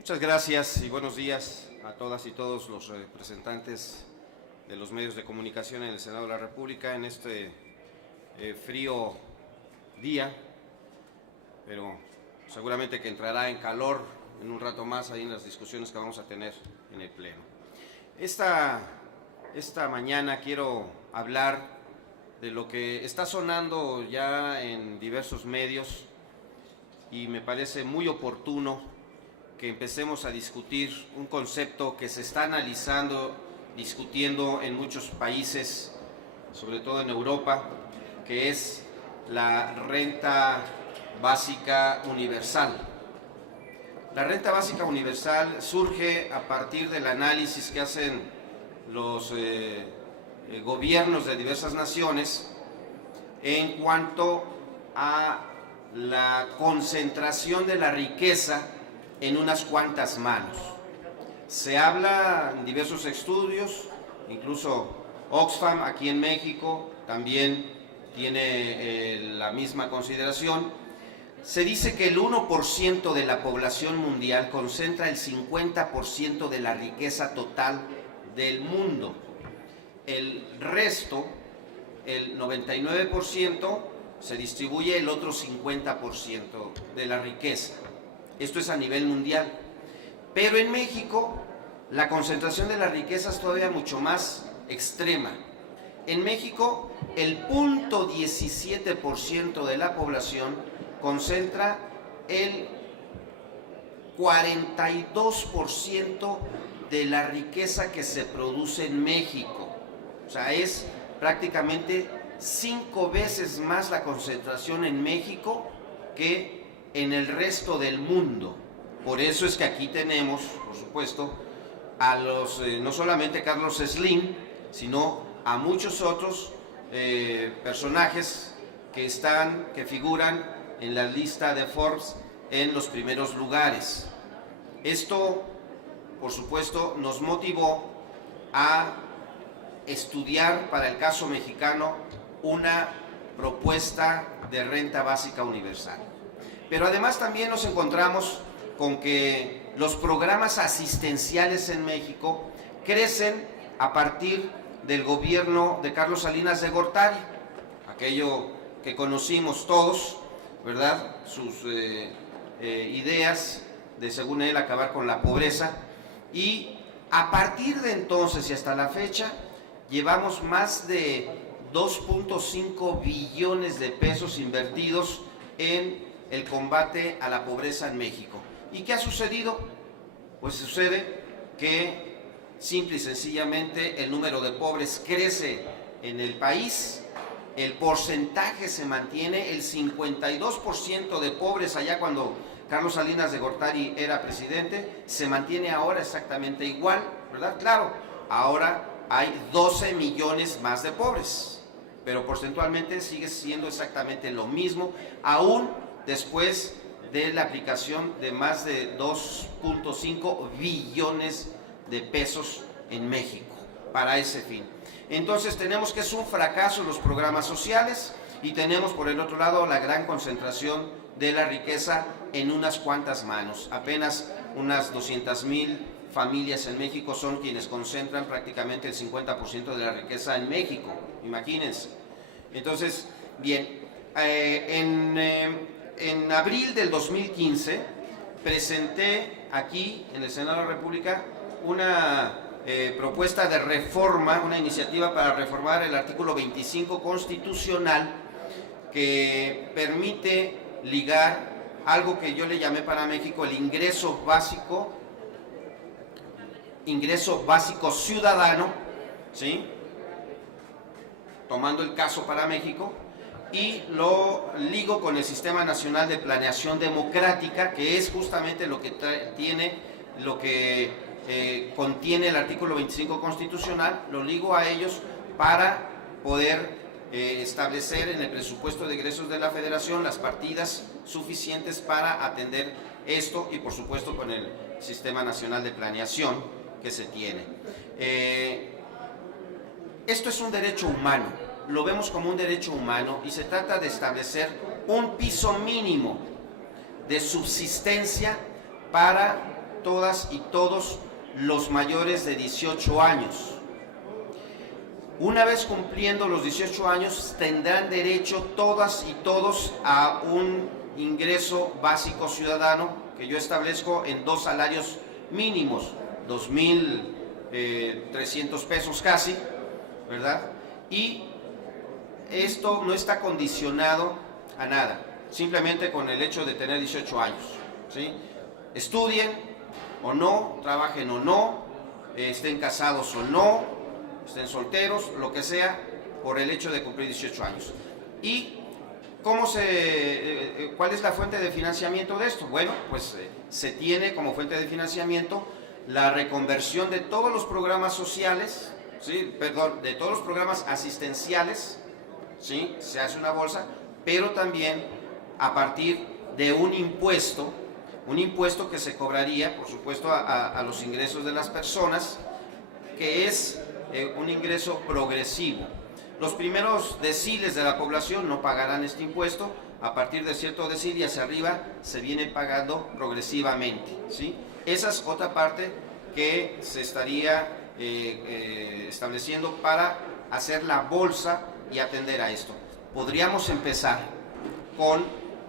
Muchas gracias y buenos días a todas y todos los representantes de los medios de comunicación en el Senado de la República en este frío día, pero seguramente que entrará en calor en un rato más ahí en las discusiones que vamos a tener en el Pleno. Esta mañana quiero hablar de lo que está sonando ya en diversos medios y me parece muy oportuno que empecemos a discutir un concepto que se está analizando, discutiendo en muchos países, sobre todo en Europa, que es la renta básica universal. La renta básica universal surge a partir del análisis que hacen los gobiernos de diversas naciones en cuanto a la concentración de la riqueza en unas cuantas manos. Se habla en diversos estudios, incluso Oxfam aquí en México también tiene la misma consideración. Se dice que el 1% de la población mundial concentra el 50% de la riqueza total del mundo. El resto, el 99%, se distribuye el otro 50% de la riqueza. Esto es a nivel mundial. Pero en México la concentración de la riqueza es todavía mucho más extrema. En México el 0.17% de la población concentra el 42% de la riqueza que se produce en México. O sea, es prácticamente 5 veces más la concentración en México que en el resto del mundo. Por eso es que aquí tenemos, por supuesto, a los, no solamente Carlos Slim, sino a muchos otros personajes que figuran en la lista de Forbes en los primeros lugares. Esto, por supuesto, nos motivó a estudiar para el caso mexicano una propuesta de renta básica universal. Pero además también nos encontramos con que los programas asistenciales en México crecen a partir del gobierno de Carlos Salinas de Gortari, aquello que conocimos todos, ¿verdad? Sus ideas de, según él, acabar con la pobreza. Y a partir de entonces y hasta la fecha, llevamos más de 2.5 billones de pesos invertidos en el combate a la pobreza en México. ¿Y qué ha sucedido? Pues sucede que simple y sencillamente el número de pobres crece en el país, el porcentaje se mantiene, el 52% de pobres allá cuando Carlos Salinas de Gortari era presidente, se mantiene ahora exactamente igual, ¿verdad? Claro, ahora hay 12 millones más de pobres, pero porcentualmente sigue siendo exactamente lo mismo, aún después de la aplicación de más de 2.5 billones de pesos en México para ese fin. Entonces tenemos que es un fracaso los programas sociales y tenemos por el otro lado la gran concentración de la riqueza en unas cuantas manos. Apenas unas 200,000 familias en México son quienes concentran prácticamente el 50% de la riqueza en México, imagínense. Entonces, bien, en abril del 2015 presenté aquí en el Senado de la República una propuesta de reforma, una iniciativa para reformar el artículo 25 constitucional que permite ligar algo que yo le llamé para México el ingreso básico ciudadano, ¿sí? Tomando el caso para México, y lo ligo con el Sistema Nacional de Planeación Democrática, que es justamente lo que contiene el artículo 25 constitucional, lo ligo a ellos para poder establecer en el presupuesto de egresos de la Federación las partidas suficientes para atender esto y por supuesto con el Sistema Nacional de Planeación que se tiene. Esto es un derecho humano, lo vemos como un derecho humano y se trata de establecer un piso mínimo de subsistencia para todas y todos los mayores de 18 años. Una vez cumpliendo los 18 años, tendrán derecho todas y todos a un ingreso básico ciudadano que yo establezco en 2 salarios mínimos, 2,300 pesos casi, ¿verdad? Y esto no está condicionado a nada, simplemente con el hecho de tener 18 años, ¿sí? Estudien o no, trabajen o no, estén casados o no, estén solteros, lo que sea, por el hecho de cumplir 18 años. ¿Y cuál es la fuente de financiamiento de esto? Bueno, pues se tiene como fuente de financiamiento la reconversión de todos los programas sociales, ¿sí? Perdón, de todos los programas asistenciales, ¿sí? Se hace una bolsa, pero también a partir de un impuesto que se cobraría, por supuesto, a los ingresos de las personas, que es un ingreso progresivo. Los primeros deciles de la población no pagarán este impuesto, a partir de cierto decil y hacia arriba se viene pagando progresivamente, ¿sí? Esa es otra parte que se estaría estableciendo para hacer la bolsa y atender a esto. Podríamos empezar con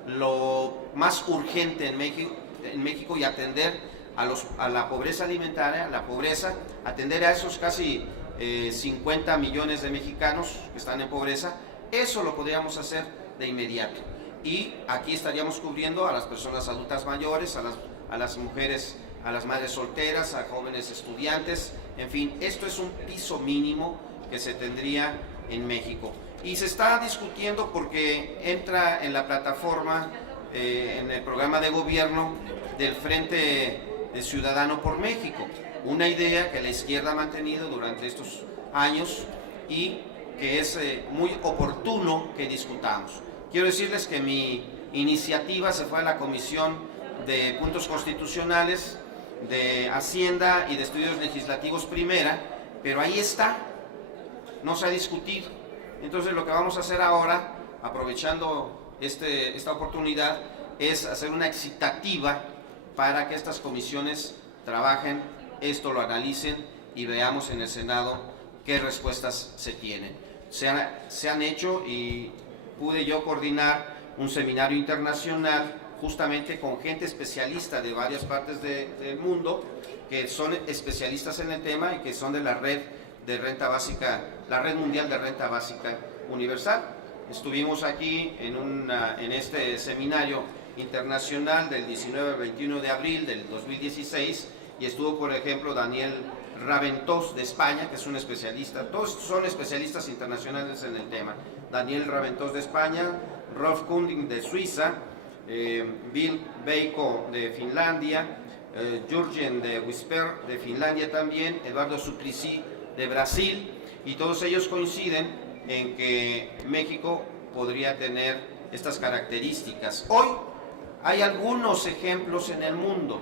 lo más urgente en México y atender a la pobreza alimentaria, la pobreza, atender a esos casi 50 millones de mexicanos que están en pobreza. Eso lo podríamos hacer de inmediato. Y aquí estaríamos cubriendo a las personas adultas mayores, a las mujeres, a las madres solteras, a jóvenes estudiantes, en fin, esto es un piso mínimo que se tendría en México. Y se está discutiendo porque entra en la plataforma, en el programa de gobierno del Frente Ciudadano por México, una idea que la izquierda ha mantenido durante estos años y que es muy oportuno que discutamos. Quiero decirles que mi iniciativa se fue a la Comisión de Puntos Constitucionales, de Hacienda y de Estudios Legislativos primera, pero ahí está, no se ha discutido. Entonces lo que vamos a hacer ahora, aprovechando esta oportunidad, es hacer una excitativa para que estas comisiones trabajen, esto lo analicen y veamos en el Senado qué respuestas se tienen. Se han hecho y pude yo coordinar un seminario internacional justamente con gente especialista de varias partes del mundo que son especialistas en el tema y que son de la red de renta básica, la red mundial de renta básica universal. Estuvimos aquí en este seminario internacional del 19 al 21 de abril del 2016 y estuvo, por ejemplo, Daniel Raventós de España, que es un especialista, todos son especialistas internacionales en el tema. Daniel Raventós de España, Rolf Kunding de Suiza, Bill Beiko de Finlandia, Jürgen de Whisper de Finlandia también, Eduardo Suplicy de Brasil, y todos ellos coinciden en que México podría tener estas características. Hoy hay algunos ejemplos en el mundo.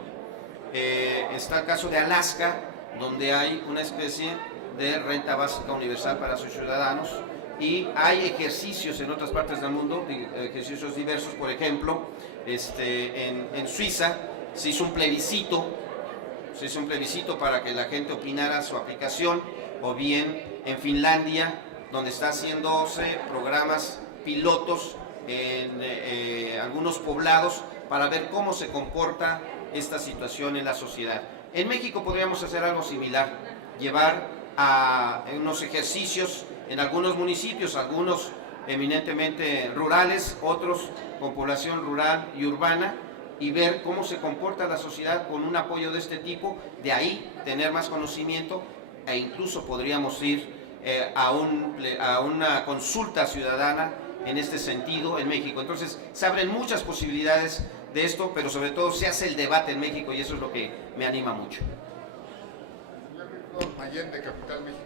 Está el caso de Alaska, donde hay una especie de renta básica universal para sus ciudadanos, y hay ejercicios en otras partes del mundo, ejercicios diversos. Por ejemplo, en Suiza se hizo un plebiscito para que la gente opinara su aplicación, o bien en Finlandia, donde está haciéndose programas pilotos en algunos poblados para ver cómo se comporta esta situación en la sociedad. En México podríamos hacer algo similar, llevar a unos ejercicios en algunos municipios, algunos eminentemente rurales, otros con población rural y urbana, y ver cómo se comporta la sociedad con un apoyo de este tipo, de ahí tener más conocimiento, e incluso podríamos ir a una consulta ciudadana en este sentido en México. Entonces se abren muchas posibilidades de esto, pero sobre todo se hace el debate en México y eso es lo que me anima mucho. Mayen de Capital México.